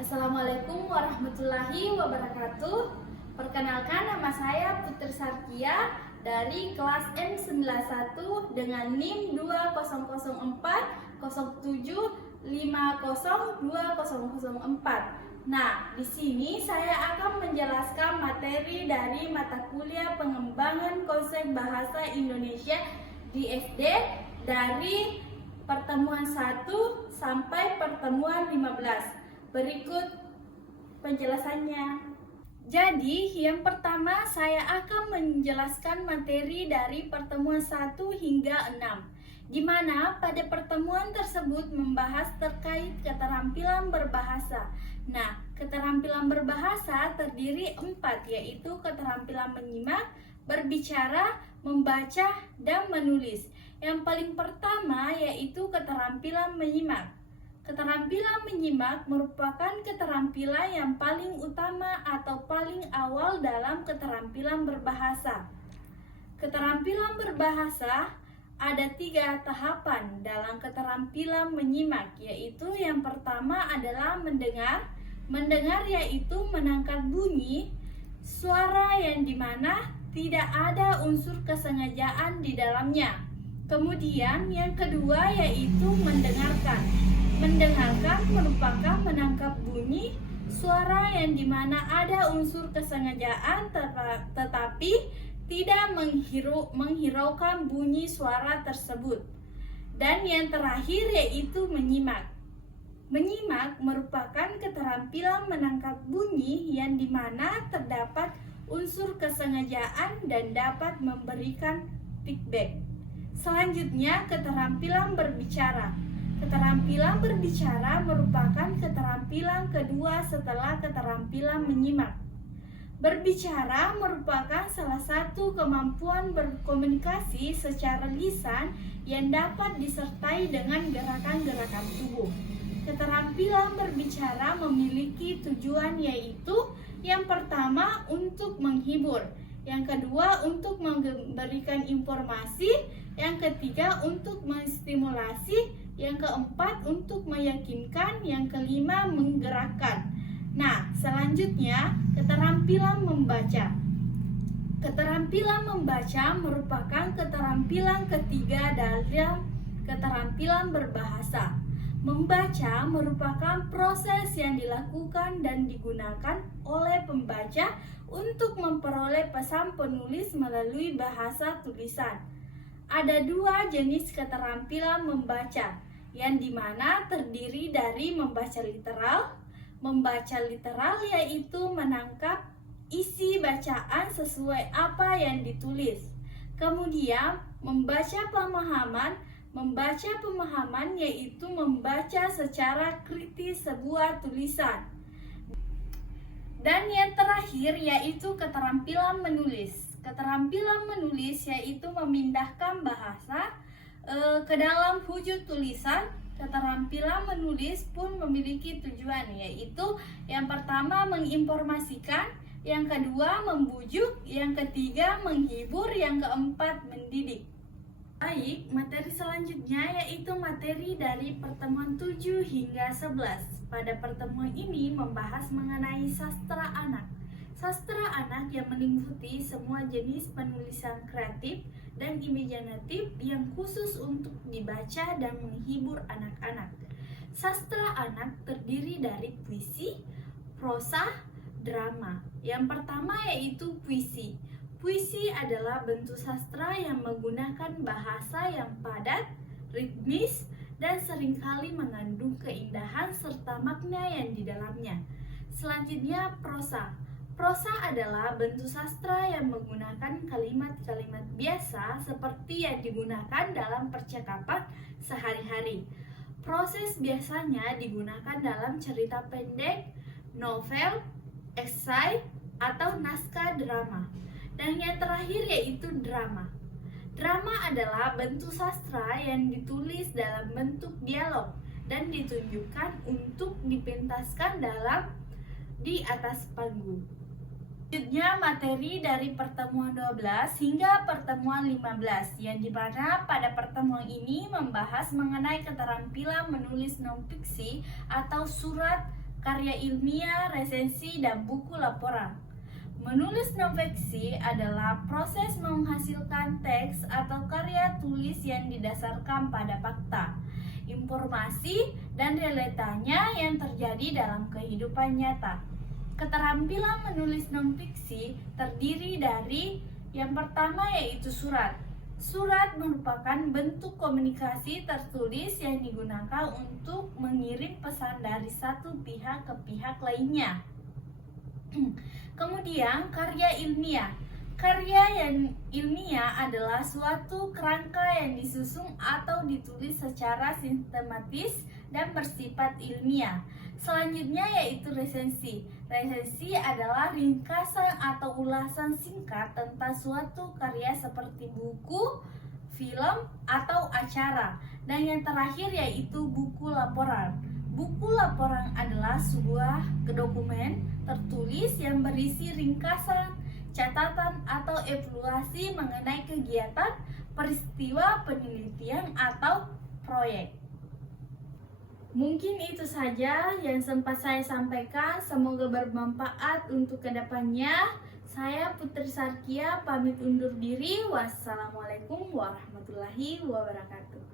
Assalamualaikum warahmatullahi wabarakatuh. Perkenalkan, nama saya Putri Sarkia dari kelas M91 dengan NIM 200407502004. Nah, di sini saya akan menjelaskan materi dari mata kuliah pengembangan konsep bahasa Indonesia di SD dari pertemuan 1 sampai pertemuan 15. Berikut penjelasannya. Jadi, yang pertama saya akan menjelaskan materi dari pertemuan 1 hingga 6, di mana pada pertemuan tersebut membahas terkait keterampilan berbahasa. Nah, keterampilan berbahasa terdiri 4, yaitu keterampilan menyimak, berbicara, membaca, dan menulis. Yang paling pertama yaitu keterampilan menyimak. Keterampilan menyimak merupakan keterampilan yang paling utama atau paling awal dalam keterampilan berbahasa. Keterampilan berbahasa ada 3 tahapan dalam keterampilan menyimak, yaitu yang pertama adalah mendengar. Mendengar yaitu menangkap bunyi, suara yang dimana tidak ada unsur kesengajaan di dalamnya. Kemudian yang kedua yaitu mendengarkan. Mendengarkan merupakan menangkap bunyi, suara yang dimana ada unsur kesengajaan tetapi tidak menghiraukan bunyi suara tersebut. Dan yang terakhir yaitu menyimak. Menyimak merupakan keterampilan menangkap bunyi yang dimana terdapat unsur kesengajaan dan dapat memberikan feedback. Selanjutnya, keterampilan berbicara. Keterampilan berbicara merupakan keterampilan kedua setelah keterampilan menyimak. Berbicara merupakan salah satu kemampuan berkomunikasi secara lisan yang dapat disertai dengan gerakan-gerakan tubuh. Keterampilan berbicara memiliki tujuan yaitu yang pertama untuk menghibur, yang kedua untuk memberikan informasi, yang ketiga untuk menstimulasi, yang keempat untuk meyakinkan, yang kelima menggerakkan. Nah, selanjutnya keterampilan membaca. Keterampilan membaca merupakan keterampilan ketiga dalam keterampilan berbahasa. Membaca merupakan proses yang dilakukan dan digunakan oleh pembaca untuk memperoleh pesan penulis melalui bahasa tulisan. Ada 2 jenis keterampilan membaca, yang dimana terdiri dari membaca literal. Membaca literal yaitu menangkap isi bacaan sesuai apa yang ditulis. Kemudian membaca pemahaman. Membaca pemahaman yaitu membaca secara kritis sebuah tulisan. Dan yang terakhir yaitu keterampilan menulis. Keterampilan menulis yaitu memindahkan bahasa ke dalam wujud tulisan. Keterampilan menulis pun memiliki tujuan, yaitu yang pertama menginformasikan, yang kedua membujuk, yang ketiga menghibur, yang keempat mendidik. Baik, materi selanjutnya yaitu materi dari pertemuan 7 hingga 11. Pada pertemuan ini membahas mengenai sastra anak. Sastra anak yang meliputi semua jenis penulisan kreatif dan imajinatif yang khusus untuk dibaca dan menghibur anak-anak. Sastra anak terdiri dari puisi, prosa, drama. Yang pertama yaitu puisi. Puisi adalah bentuk sastra yang menggunakan bahasa yang padat, ritmis, dan seringkali mengandung keindahan serta makna yang di dalamnya. Selanjutnya prosa. Prosa adalah bentuk sastra yang menggunakan kalimat-kalimat biasa seperti yang digunakan dalam percakapan sehari-hari. Proses biasanya digunakan dalam cerita pendek, novel, esai, atau naskah drama. Dan yang terakhir yaitu drama. Drama adalah bentuk sastra yang ditulis dalam bentuk dialog dan ditunjukkan untuk dipentaskan di atas panggung. Selanjutnya materi dari pertemuan 12 hingga pertemuan 15, yang dimana pada pertemuan ini membahas mengenai keterampilan menulis non-fiksi atau surat, karya ilmiah, resensi, dan buku laporan. Menulis non-fiksi adalah proses menghasilkan teks atau karya tulis yang didasarkan pada fakta, informasi, dan realitanya yang terjadi dalam kehidupan nyata. Keterampilan menulis non-fiksi terdiri dari yang pertama yaitu surat. Surat merupakan bentuk komunikasi tertulis yang digunakan untuk mengirim pesan dari satu pihak ke pihak lainnya. Kemudian karya ilmiah. Karya yang ilmiah adalah suatu kerangka yang disusun atau ditulis secara sistematis dan bersifat ilmiah. Selanjutnya yaitu resensi. Resensi adalah ringkasan atau ulasan singkat tentang suatu karya seperti buku, film, atau acara. Dan yang terakhir yaitu buku laporan. Buku laporan adalah sebuah dokumen tertulis yang berisi ringkasan, catatan, atau evaluasi mengenai kegiatan, peristiwa, penelitian, atau proyek. Mungkin itu saja yang sempat saya sampaikan. Semoga bermanfaat untuk kedepannya. Saya Putri Sarkia pamit undur diri. Wassalamualaikum warahmatullahi wabarakatuh.